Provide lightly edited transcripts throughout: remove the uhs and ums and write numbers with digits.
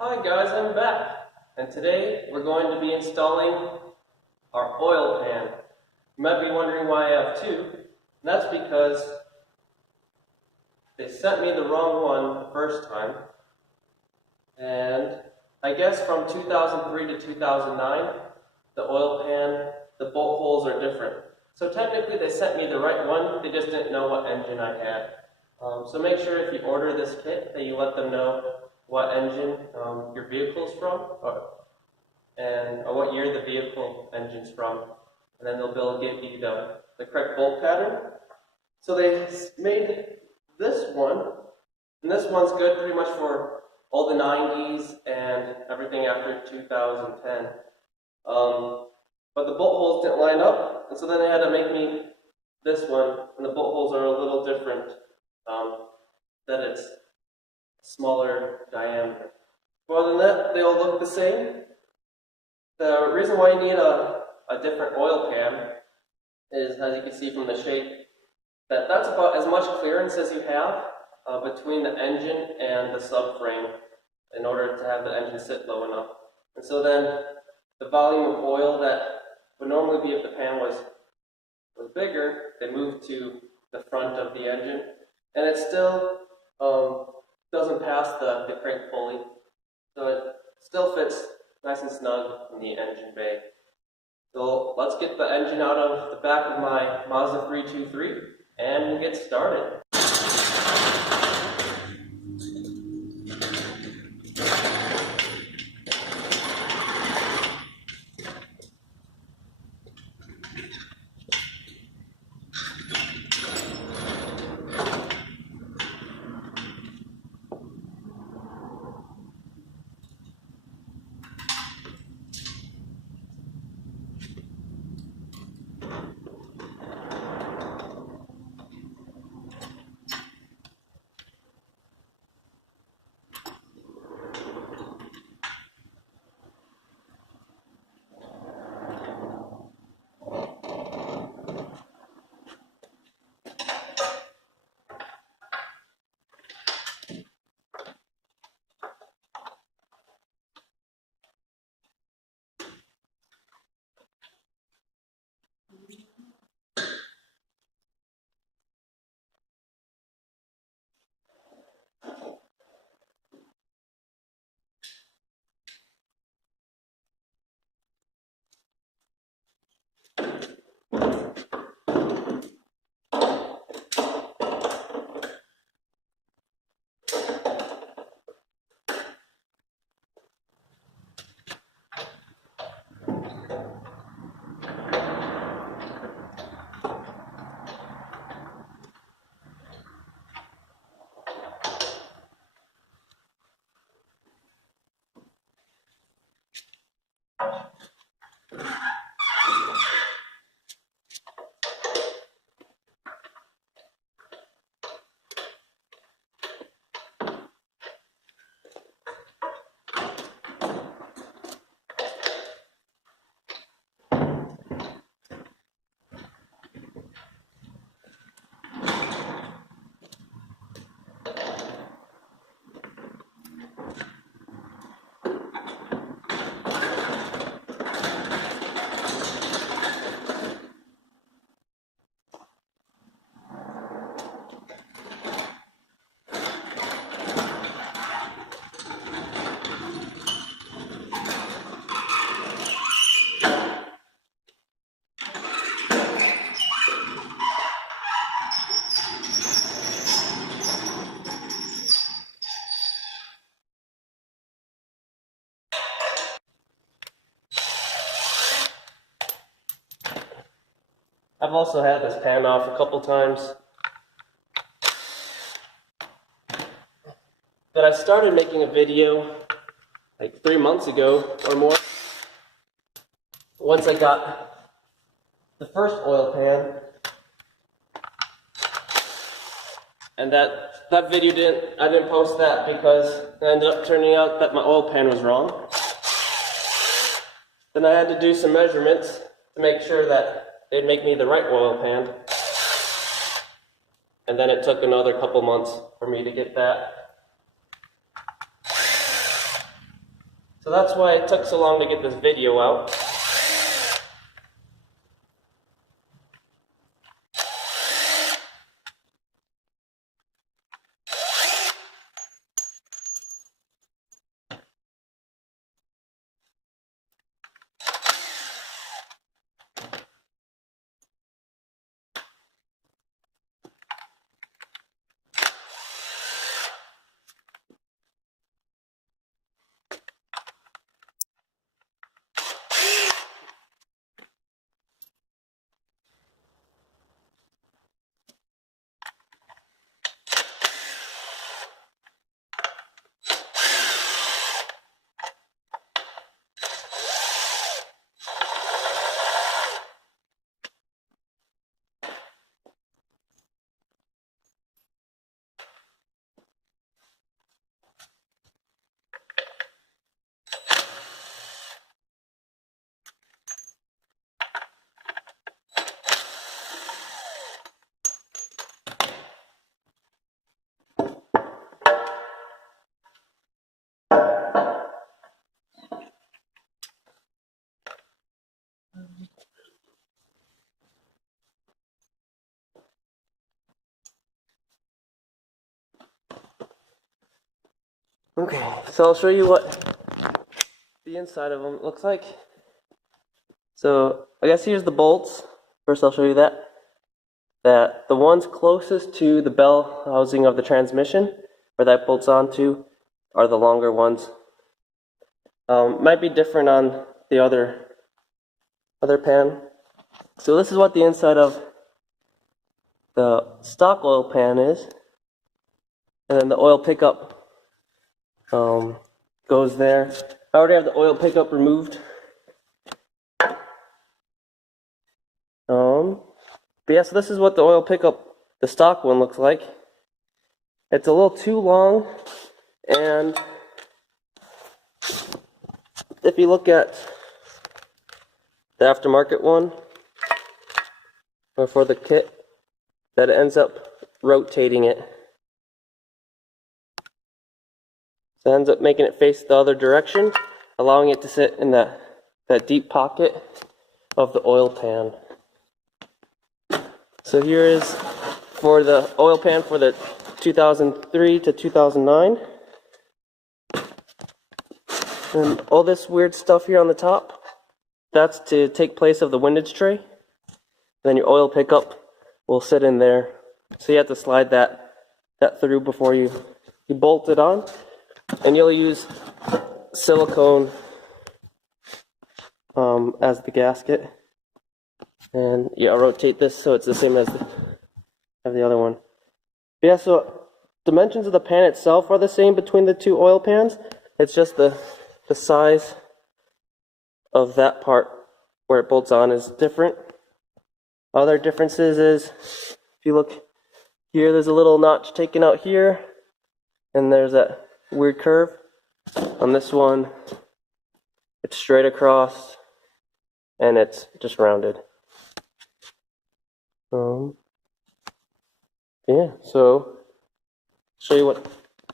Hi guys, I'm back, and today we're going to be installing our oil pan. You might be wondering why I have two, and that's because they sent me the wrong one the first time, and I guess from 2003 to 2009, the oil pan, the bolt holes are different. So technically they sent me the right one, they just didn't know what engine I had. So make sure if you order this kit that you let them know what engine your vehicle's from, or what year the vehicle engine's from, and then they'll be able to give you the correct bolt pattern. So they made this one, and this one's good pretty much for all the 90s and everything after 2010. But the bolt holes didn't line up, and so then they had to make me this one, and the bolt holes are a little different, that it's smaller diameter. Other than that, they all look the same. The reason why you need a different oil pan is, as you can see from the shape, that's about as much clearance as you have between the engine and the subframe in order to have the engine sit low enough. And so then the volume of oil that would normally be if the pan was bigger, they move to the front of the engine, and it still doesn't pass the crank pulley, so it still fits nice and snug in the engine bay. So let's get the engine out of the back of my Mazda 323 and we'll get started. I've also had this pan off a couple times, but I started making a video like 3 months ago or more, once I got the first oil pan, and that video I didn't post that because it ended up turning out that my oil pan was wrong. Then I had to do some measurements to make sure that they'd make me the right oil pan, and then it took another couple months for me to get that. So that's why it took so long to get this video out. Okay, so I'll show you what the inside of them looks like. So I guess here's the bolts. First I'll show you that the ones closest to the bell housing of the transmission, where that bolts onto, are the longer ones. Might be different on the other pan. So this is what the inside of the stock oil pan is, and then the oil pickup goes there. I already have the oil pickup removed. But yeah, so this is what the oil pickup, the stock one, looks like. It's a little too long, and if you look at the aftermarket one, or for the kit, that it ends up rotating it. So it ends up making it face the other direction, allowing it to sit in that deep pocket of the oil pan. So here is for the oil pan for the 2003 to 2009. And all this weird stuff here on the top, that's to take place of the windage tray. And then your oil pickup will sit in there. So you have to slide that through before you bolt it on. And you'll use silicone as the gasket. And yeah, I'll rotate this so it's the same as the other one. But yeah, so dimensions of the pan itself are the same between the two oil pans. It's just the size of that part where it bolts on is different. Other differences is, if you look here, there's a little notch taken out here, and there's that weird curve. On this one, it's straight across, and it's just rounded. Yeah, so show you what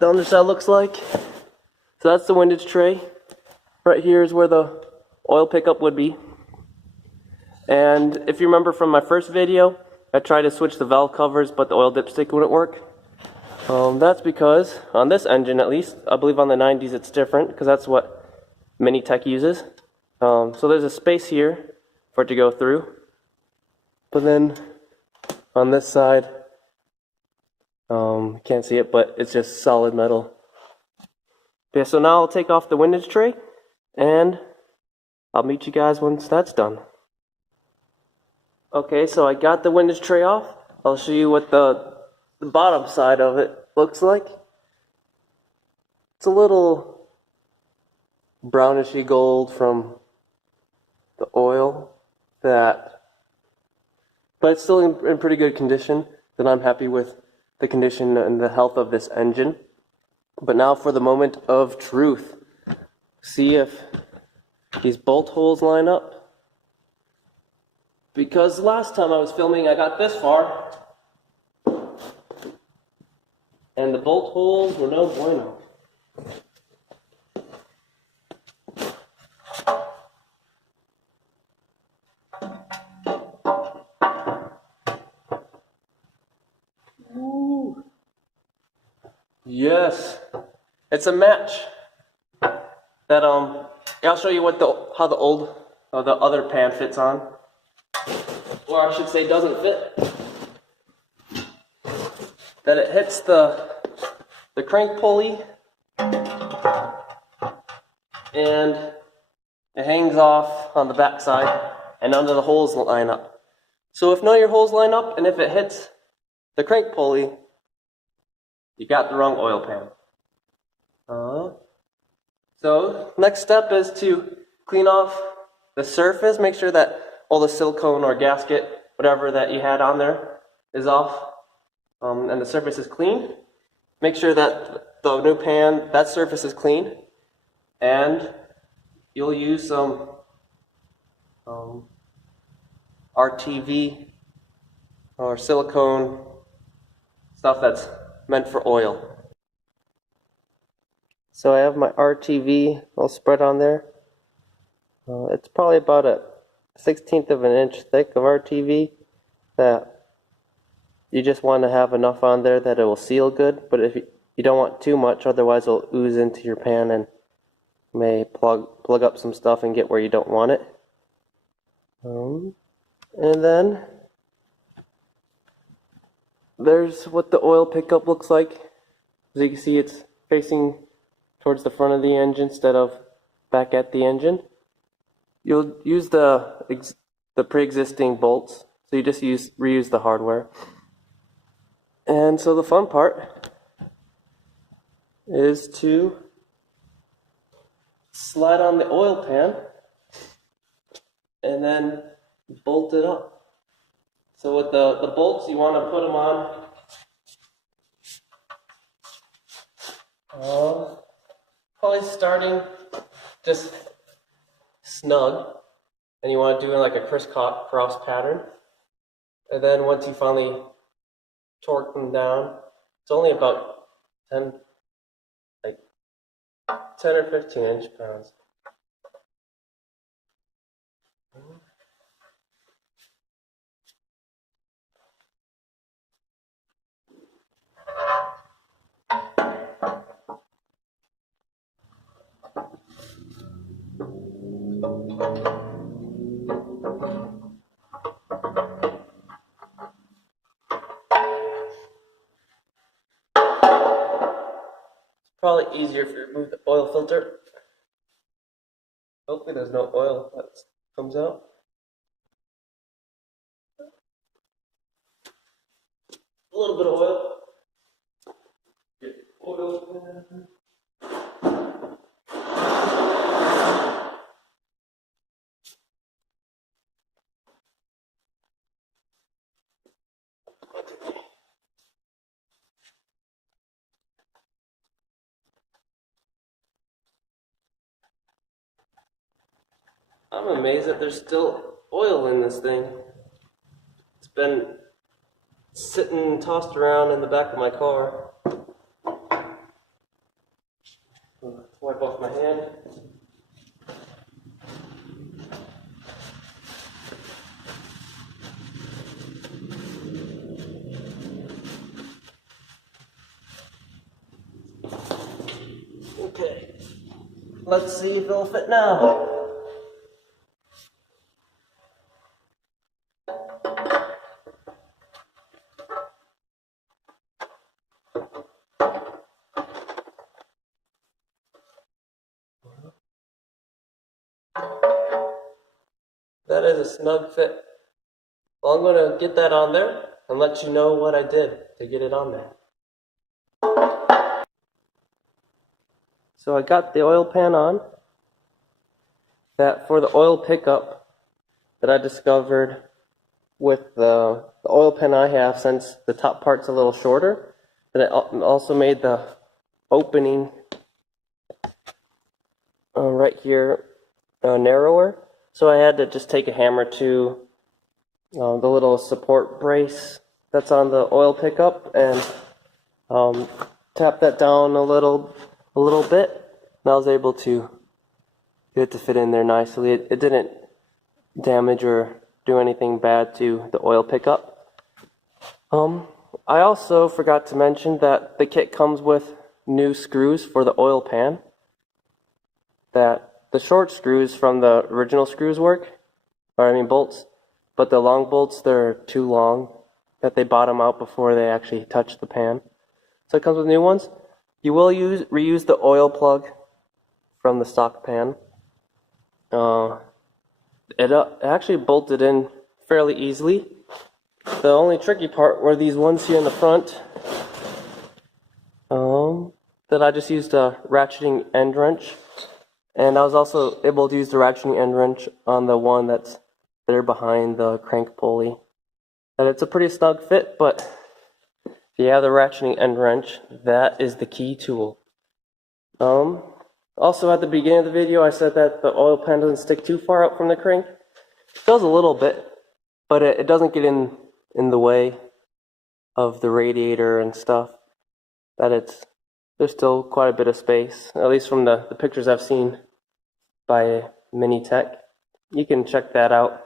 the underside looks like. So that's the windage tray. Right here is where the oil pickup would be. And if you remember from my first video, I tried to switch the valve covers, but the oil dipstick wouldn't work. That's because, on this engine at least, I believe on the 90s it's different, because that's what MiniTech uses. So there's a space here for it to go through. But then on this side, can't see it, but it's just solid metal. Okay, so now I'll take off the windage tray, and I'll meet you guys once that's done. Okay, so I got the windage tray off. I'll show you what the bottom side of it looks like. It's a little brownishy gold from the oil, but it's still in pretty good condition. Then I'm happy with the condition and the health of this engine. But now for the moment of truth. See if these bolt holes line up. Because last time I was filming, I got this far, and the bolt holes were no bueno. Yes, it's a match. That yeah, I'll show you what how the other pan fits on, or I should say doesn't fit. That it hits the crank pulley and it hangs off on the back side and none of the holes line up. So if none of your holes line up and if it hits the crank pulley, you got the wrong oil pan. So next step is to clean off the surface. Make sure that all the silicone or gasket, whatever that you had on there, is off and the surface is clean. Make sure that the new pan, that surface is clean, and you'll use some RTV or silicone stuff that's meant for oil. So I have my RTV all spread on there. It's probably about a 1/16 of an inch thick of RTV that you just want to have enough on there that it will seal good, but if you don't want too much, otherwise it'll ooze into your pan and may plug up some stuff and get where you don't want it. And then there's what the oil pickup looks like. As you can see, it's facing towards the front of the engine instead of back at the engine. You'll use the pre-existing bolts, so you just reuse the hardware. And so the fun part is to slide on the oil pan and then bolt it up. So with the bolts, you want to put them on probably starting just snug, and you want to do it like a crisscross pattern. And then once you finally torque them down, it's only about 10 or 15 inch-pounds. Probably easier if you remove the oil filter. Hopefully there's no oil that comes out. A little bit of oil. Get oil in. I'm amazed that there's still oil in this thing. It's been sitting tossed around in the back of my car. Wipe off my hand. Okay, let's see if it'll fit now. That is a snug fit. Well, I'm going to get that on there and let you know what I did to get it on there. So I got the oil pan on. That for the oil pickup that I discovered with the oil pan I have, since the top part's a little shorter, then it also made the opening right here narrower. So I had to just take a hammer to the little support brace that's on the oil pickup and tap that down a little bit, and I was able to get it to fit in there nicely. It didn't damage or do anything bad to the oil pickup. I also forgot to mention that the kit comes with new screws for the oil pan. That the short screws from the original screws work, bolts, but the long bolts, they're too long that they bottom out before they actually touch the pan. So it comes with new ones. You will reuse the oil plug from the stock pan. It actually bolted in fairly easily. The only tricky part were these ones here in the front. That I just used a ratcheting end wrench. And I was also able to use the ratcheting end wrench on the one that's there behind the crank pulley. And it's a pretty snug fit, but if you have the ratcheting end wrench, that is the key tool. Also at the beginning of the video, I said that the oil pan doesn't stick too far out from the crank. It does a little bit, but it doesn't get in the way of the radiator and stuff. There's still quite a bit of space, at least from the pictures I've seen by MiniTech. You can check that out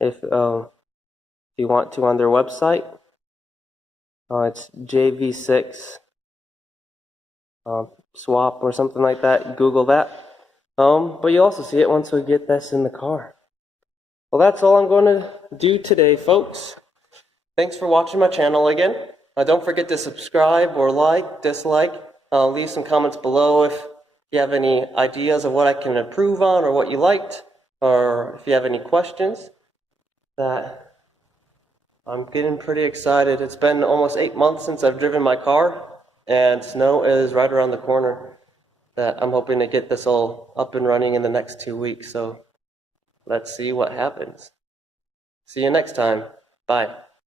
if you want to on their website. It's JV6 swap or something like that. Google that. But you'll also see it once we get this in the car. Well, that's all I'm going to do today, folks. Thanks for watching my channel again. Don't forget to subscribe or like, dislike. Leave some comments below if you have any ideas of what I can improve on or what you liked, or if you have any questions. That I'm getting pretty excited. It's been almost 8 months since I've driven my car, and snow is right around the corner. That I'm hoping to get this all up and running in the next 2 weeks, so let's see what happens. See you next time. Bye.